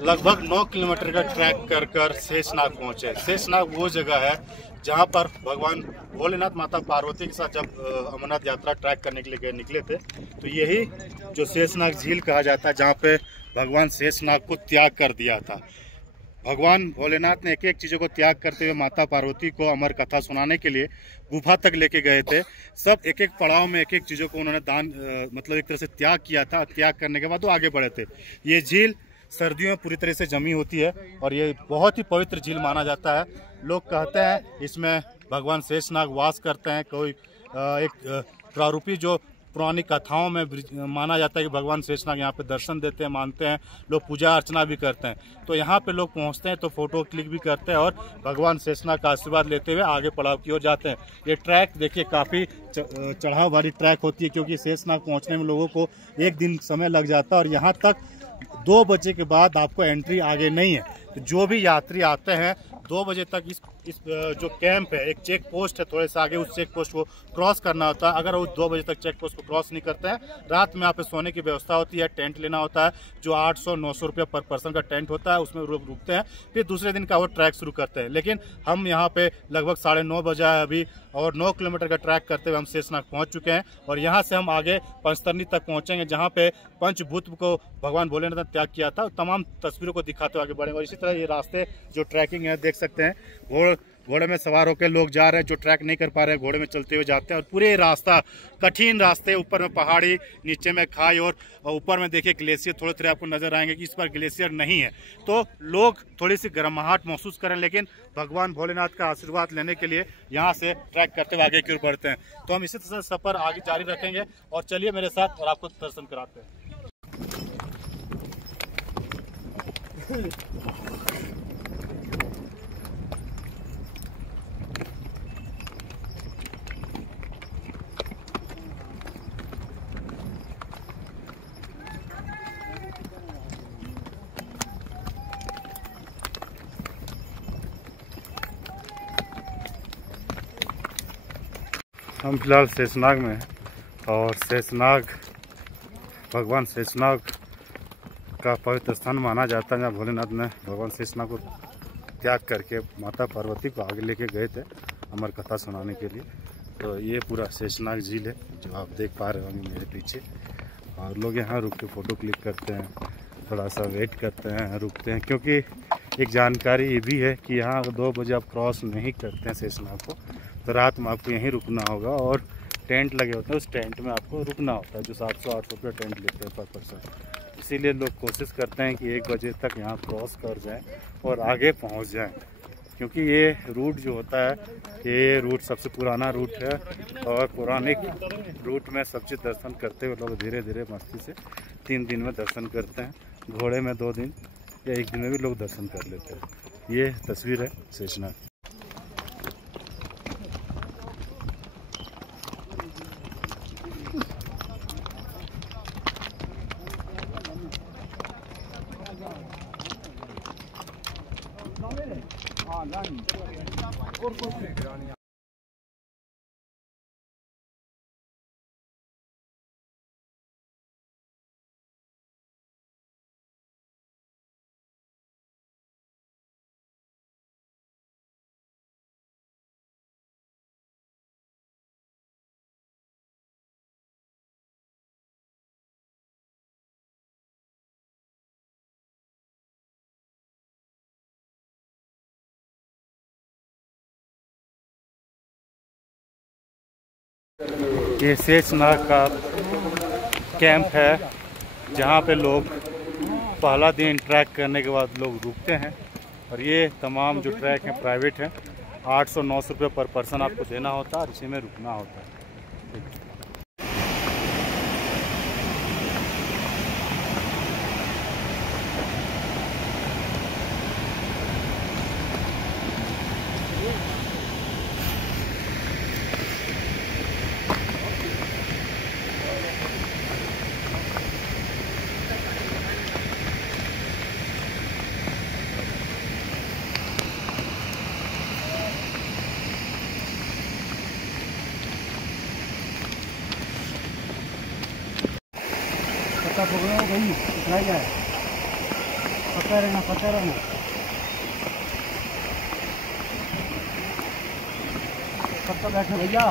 लगभग 9 किलोमीटर का ट्रैक कर कर शेषनाग पहुंचे। शेषनाग वो जगह है जहां पर भगवान भोलेनाथ माता पार्वती के साथ जब अमरनाथ यात्रा ट्रैक करने के लिए निकले थे, तो यही जो शेषनाग झील कहा जाता है, जहां पे भगवान शेषनाग को त्याग कर दिया था। भगवान भोलेनाथ ने एक एक चीज़ों को त्याग करते हुए माता पार्वती को अमर कथा सुनाने के लिए गुफा तक लेके गए थे। सब एक एक पड़ाव में एक एक चीज़ों को उन्होंने मतलब एक तरह से त्याग किया था। त्याग करने के बाद वो आगे बढ़े थे। ये झील सर्दियों में पूरी तरह से जमी होती है और ये बहुत ही पवित्र झील माना जाता है। लोग कहते हैं इसमें भगवान शेषनाग वास करते हैं। कोई एक प्रारूपी जो पुरानी कथाओं में माना जाता है कि भगवान शेषनाग यहाँ पे दर्शन देते हैं, मानते हैं। लोग पूजा अर्चना भी करते हैं। तो यहाँ पे लोग पहुँचते हैं तो फोटो क्लिक भी करते हैं और भगवान शेषनाग का आशीर्वाद लेते हुए आगे पड़ाव की ओर जाते हैं। ये ट्रैक देखिए काफ़ी चढ़ाव वाली ट्रैक होती है, क्योंकि शेषनाग पहुँचने में लोगों को एक दिन समय लग जाता है और यहाँ तक 2 बजे के बाद आपको एंट्री आगे नहीं है। तो जो भी यात्री आते हैं 2 बजे तक इस जो कैंप है, एक चेक पोस्ट है थोड़े से आगे, उस चेक पोस्ट को क्रॉस करना होता है। अगर वो 2 बजे तक चेक पोस्ट को क्रॉस नहीं करते हैं, रात में यहाँ पे सोने की व्यवस्था होती है। टेंट लेना होता है जो 800-900 रुपये पर पर्सन का टेंट होता है, उसमें रुकते हैं। फिर दूसरे दिन का वो ट्रैक शुरू करते हैं। लेकिन हम यहाँ पे लगभग 9:30 बजे है अभी और 9 किलोमीटर का ट्रैक करते हुए हम शेषनाग पहुँच चुके हैं और यहाँ से हम आगे पंचतरणी तक पहुँचेंगे, जहाँ पे पंचभूत को भगवान भोलेनाथ ने त्याग किया था। तमाम तस्वीरों को दिखाते हुए आगे बढ़ेंगे। और इसी तरह ये रास्ते जो ट्रैकिंग है देख सकते हैं, घोड़े में सवार होकर लोग जा रहे हैं। जो ट्रैक नहीं कर पा रहे हैं घोड़े में चलते हुए जाते हैं। और पूरे रास्ता कठिन रास्ते, ऊपर में पहाड़ी, नीचे में खाई और ऊपर में देखिए ग्लेशियर थोड़े थोड़े आपको नजर आएंगे कि इस पर ग्लेशियर नहीं है। तो लोग थोड़ी सी गर्माहट महसूस करें, लेकिन भगवान भोलेनाथ का आशीर्वाद लेने के लिए यहाँ से ट्रैक करते हुए आगे की ओर बढ़ते हैं। तो हम इसी तरह सफर आगे जारी रखेंगे और चलिए मेरे साथ और आपको दर्शन कराते हैं। हम फिलहाल शेषनाग में हैं और शेषनाग भगवान शेषनाग का पवित्र स्थान माना जाता है, जहाँ भोलेनाथ ने भगवान शेषनाग को त्याग करके माता पार्वती को आगे लेके गए थे अमर कथा सुनाने के लिए। तो ये पूरा शेषनाग झील है जो आप देख पा रहे होंगे मेरे पीछे। और लोग यहाँ रुक के फ़ोटो क्लिक करते हैं, थोड़ा सा वेट करते हैं, रुकते हैं, क्योंकि एक जानकारी ये भी है कि यहाँ 2 बजे आप क्रॉस नहीं करते हैं शेषनाग को तो रात में आपको यहीं रुकना होगा। और टेंट लगे होते हैं, उस टेंट में आपको रुकना होता है, जो 700-800 रुपये टेंट लेते हैं पर पर्सन। इसीलिए लोग कोशिश करते हैं कि 1 बजे तक यहाँ क्रॉस कर जाएं और आगे पहुँच जाएं, क्योंकि ये रूट जो होता है, ये रूट सबसे पुराना रूट है और पौराणिक रूट में सबसे दर्शन करते हुए लोग धीरे धीरे मस्ती से 3 दिन में दर्शन करते हैं। घोड़े में 2 दिन या 1 दिन में भी लोग दर्शन कर लेते हैं। ये तस्वीर है शेषनाग। ये शेषनाग का कैंप है, जहाँ पे लोग पहला दिन ट्रैक करने के बाद लोग रुकते हैं। और ये तमाम जो ट्रैक हैं प्राइवेट हैं, 800-900 रुपये पर पर्सन आपको देना होता है और इसी में रुकना होता है। पकड़ो भाई, इतना क्या है। बैठे भैया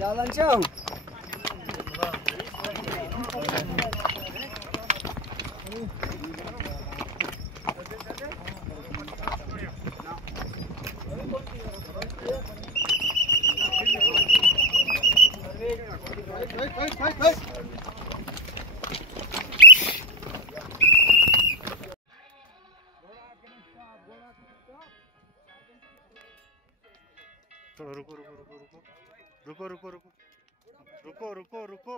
jalan jauh. थोड़ा रुको रुको रुको रुको रुको रुको रुको रुको रुको रुको।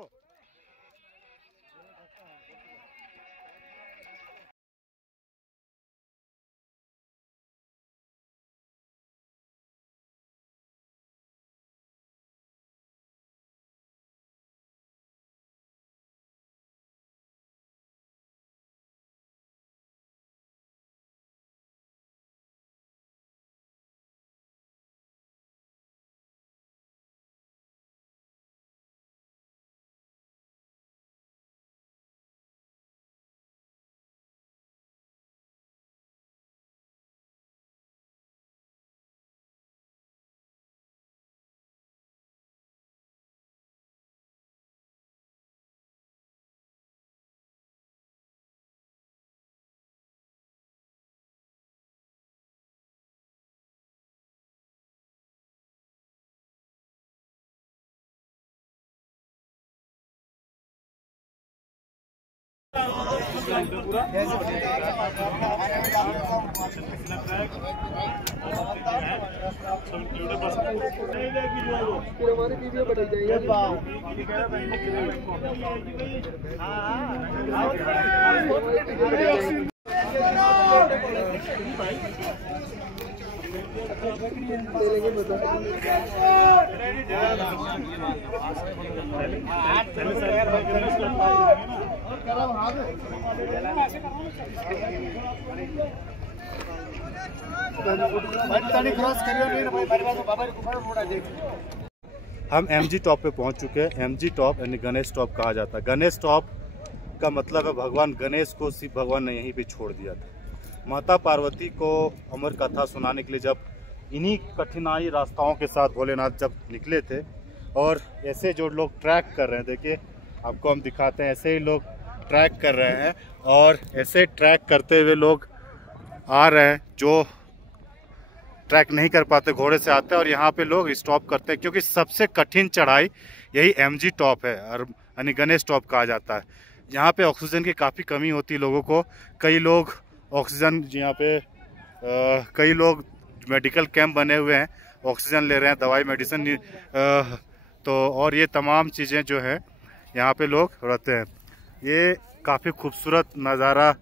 हमारी वीडियो बदल जाएगी। हम एमजी टॉप पे पहुंच चुके हैं। एमजी टॉप यानी गणेश टॉप कहा जाता है। गणेश टॉप का मतलब है भगवान गणेश को शिव भगवान ने यहीं पे छोड़ दिया था। माता पार्वती को अमर कथा सुनाने के लिए जब इन्हीं कठिनाई रास्ताओं के साथ भोलेनाथ जब निकले थे, और ऐसे जो लोग ट्रैक कर रहे हैं, देखिए आपको हम दिखाते हैं, ऐसे ही लोग ट्रैक कर रहे हैं और ऐसे ट्रैक करते हुए लोग आ रहे हैं जो ट्रैक नहीं कर पाते, घोड़े से आते हैं और यहाँ पे लोग स्टॉप करते हैं, क्योंकि सबसे कठिन चढ़ाई यही एमजी टॉप है और यानी गणेश टॉप कहा जाता है। यहाँ पे ऑक्सीजन की काफ़ी कमी होती है लोगों को। कई लोग ऑक्सीजन यहाँ पे कई लोग मेडिकल कैंप बने हुए हैं, ऑक्सीजन ले रहे हैं, दवाई मेडिसिन तो और ये तमाम चीज़ें जो है यहाँ पे लोग रहते हैं। ये काफ़ी खूबसूरत नज़ारा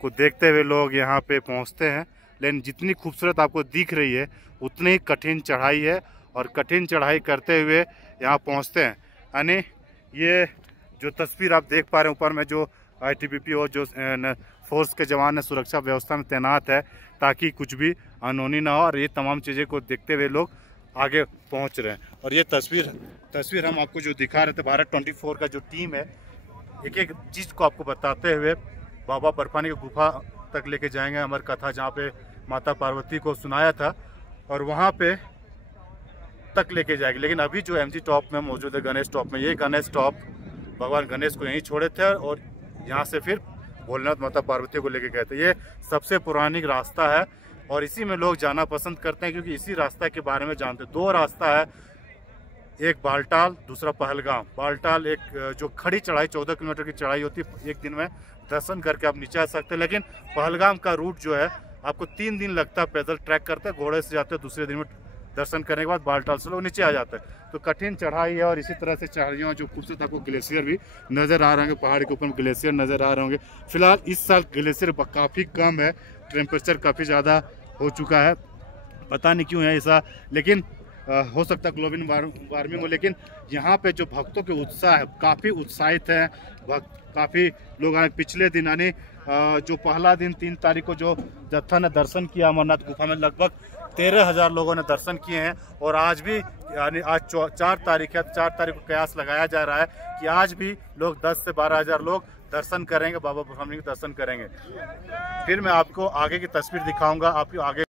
को देखते हुए लोग यहाँ पे पहुँचते हैं, लेकिन जितनी खूबसूरत आपको दिख रही है उतनी ही कठिन चढ़ाई है और कठिन चढ़ाई करते हुए यहाँ पहुँचते हैं। यानी ये जो तस्वीर आप देख पा रहे हैं ऊपर में, जो आईटीबीपी और जो फोर्स के जवान है सुरक्षा व्यवस्था में तैनात है ताकि कुछ भी अनहोनी ना हो, और ये तमाम चीज़ें को देखते हुए लोग आगे पहुँच रहे हैं। और ये तस्वीर हम आपको जो दिखा रहे थे, भारत 24 का जो टीम है, एक एक चीज़ को आपको बताते हुए बाबा बर्फानी की गुफा तक लेके जाएंगे। अमर कथा जहाँ पे माता पार्वती को सुनाया था और वहाँ पे तक लेके जाएगी। लेकिन अभी जो एमजी टॉप में मौजूद है, गणेश टॉप में, ये गणेश टॉप भगवान गणेश को यहीं छोड़े थे और यहाँ से फिर भोलेनाथ माता पार्वती को लेके गए थे। ये सबसे पुरानी रास्ता है और इसी में लोग जाना पसंद करते हैं, क्योंकि इसी रास्ता के बारे में जानते हैं। दो रास्ता है, एक बालटाल, दूसरा पहलगाम। बालटाल एक जो खड़ी चढ़ाई 14 किलोमीटर की चढ़ाई होती है, एक दिन में दर्शन करके आप नीचे आ सकते हैं। लेकिन पहलगाम का रूट जो है आपको 3 दिन लगता है पैदल ट्रैक करते हैं, घोड़े से जाते हैं दूसरे दिन में दर्शन करने के बाद बालटाल से लोग नीचे आ जाते हैं। तो कठिन चढ़ाई है और इसी तरह से चढ़ाइयाँ जो खूबसूरत आपको ग्लेशियर भी नज़र आ रहे होंगे, पहाड़ के ऊपर ग्लेशियर नज़र आ रहे होंगे। फिलहाल इस साल ग्लेशियर काफ़ी कम है, टेम्परेचर काफ़ी ज़्यादा हो चुका है, पता नहीं क्यों है ऐसा, लेकिन हो सकता है ग्लोबल वार्मिंग हो। लेकिन यहाँ पे जो भक्तों के उत्साह है काफ़ी उत्साहित है, काफ़ी लोग आए। पिछले दिन यानी जो पहला दिन 3 तारीख को जो जत्था ने दर्शन किया अमरनाथ गुफा में, लगभग 13,000 लोगों ने दर्शन किए हैं। और आज भी यानी आज 4 तारीख है, 4 तारीख को कयास लगाया जा रहा है कि आज भी लोग 10 से 12,000 लोग दर्शन करेंगे, बाबा बुरहानुद्दीन के दर्शन करेंगे। फिर मैं आपको आगे की तस्वीर दिखाऊंगा, आपको आगे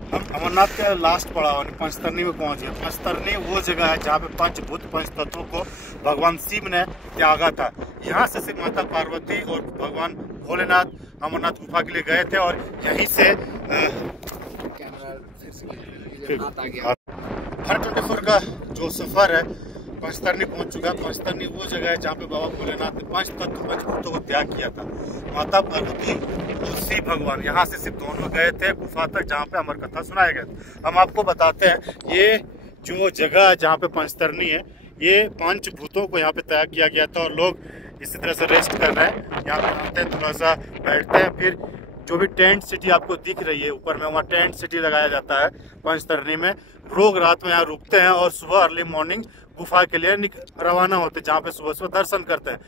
हम अमरनाथ के लास्ट पड़ाव पंचतरनी में पहुंच गए। पंचतरनी वो जगह है जहाँ पे पंचभूत पंच तत्वों को भगवान शिव ने त्यागा था। यहाँ से सिर्फ माता पार्वती और भगवान भोलेनाथ अमरनाथ गुफा के लिए गए थे और यहीं से भारत 24 का जो सफर है पंचतरनी पहुंच चुका है। पंचतरनी वो जगह है जहाँ पे बाबा भोलेनाथ ने पंच तत्व पंचभूतों को त्याग किया था। माता पार्वती और शिव भगवान यहाँ से सिर्फ दोनों गए थे गुफा तक जहाँ पे अमर कथा सुनाया गया। हम आपको बताते हैं ये जो जगह है जहाँ पे पंचतरनी है, ये पंचभूतों को यहाँ पे त्याग किया गया था और लोग इसी तरह से रेस्ट कर रहे हैं। यहाँ पे आते हैं, थोड़ा सा बैठते हैं, फिर जो भी टेंट सिटी आपको दिख रही है ऊपर में, वहाँ टेंट सिटी लगाया जाता है पंचतरनी में। लोग रात में यहाँ रुकते हैं और सुबह अर्ली मॉर्निंग गुफा के लिए रवाना होते हैं, जहाँ पे सुबह सुबह दर्शन करते हैं।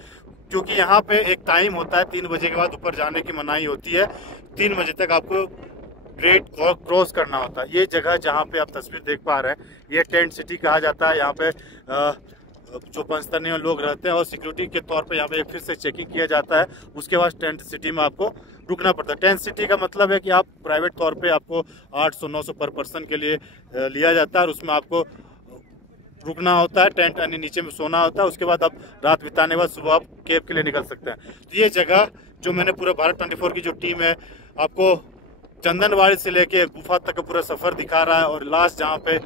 क्योंकि यहाँ पे एक टाइम होता है, 3 बजे के बाद ऊपर जाने की मनाही होती है। 3 बजे तक आपको ग्रेट क्रॉस करना होता है। ये जगह जहाँ पे आप तस्वीर देख पा रहे हैं, ये टेंट सिटी कहा जाता है। यहाँ पे जो पंचतरनी में लोग रहते हैं और सिक्योरिटी के तौर पे यहाँ पे फिर से चेकिंग किया जाता है। उसके बाद टेंट सिटी में आपको रुकना पड़ता है। टेंट सिटी का मतलब है कि आप प्राइवेट तौर पे आपको 800-900 पर पर्सन के लिए लिया जाता है और उसमें आपको रुकना होता है, टेंट यानी नीचे में सोना होता है। उसके बाद आप रात बिताने के बाद सुबह आप कैब के लिए निकल सकते हैं। तो ये जगह जो मैंने पूरा भारत 24 की जो टीम है आपको चंदनवाड़ी से लेके गुफा तक का पूरा सफर दिखा रहा है और लास्ट जहाँ पे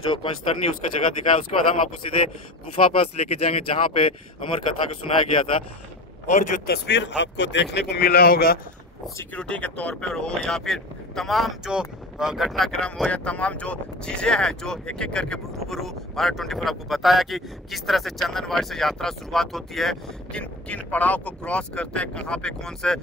जो पंचतरनी उसका जगह दिखाया, उसके बाद हम आपको सीधे गुफा पास लेके जाएंगे जहाँ पे अमर कथा को सुनाया गया था। और जो तस्वीर आपको देखने को मिला होगा सिक्योरिटी के तौर पे हो या फिर तमाम जो घटनाक्रम हो या तमाम जो चीज़ें हैं जो एक एक करके रूबरू भारत 24 आपको बताया कि किस तरह से चंदनवाड़ी से यात्रा शुरुआत होती है, किन किन पड़ाव को क्रॉस करते हैं, कहाँ पे कौन से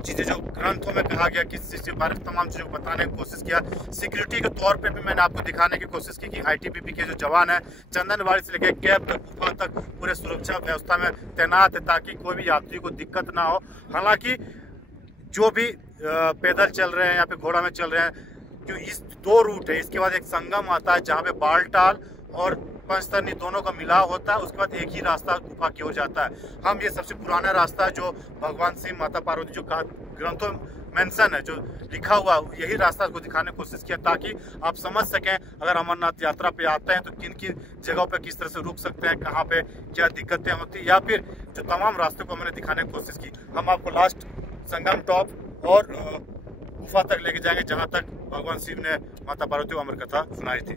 चीज़ें जो ग्रंथों में कहा गया, किस चीज़ के बारे में तमाम चीज़ों को बताने की कोशिश किया। सिक्योरिटी के तौर पर भी मैंने आपको दिखाने की कोशिश की कि ITBP के जो जवान हैं चंदनवाड़ी से लेकर कैब तक गुफा तक पूरे सुरक्षा व्यवस्था में तैनात है ताकि कोई भी यात्री को दिक्कत ना हो। हालांकि जो भी पैदल चल रहे हैं या फिर घोड़ा में चल रहे हैं, क्यों इस 2 रूट है, इसके बाद एक संगम आता है जहाँ पे बालटाल और पंचतरनी दोनों का मिलाव होता है। उसके बाद एक ही रास्ता गुफा की ओर जाता है। हम ये सबसे पुराना रास्ता है जो भगवान शिव माता पार्वती जो कहा ग्रंथों मेंशन है, जो लिखा हुआ, यही रास्ता को दिखाने की कोशिश किया ताकि आप समझ सकें अगर अमरनाथ यात्रा पे आते हैं तो किन किन जगहों पे किस तरह से रुक सकते हैं, कहाँ पे क्या दिक्कतें होती हैं, या फिर जो तमाम रास्ते को मैंने दिखाने की कोशिश की। हम आपको लास्ट संगम टॉप और गुफा तक लेके जाएंगे जहाँ तक भगवान शिव ने माता पार्वती को अमर कथा सुनाई थी।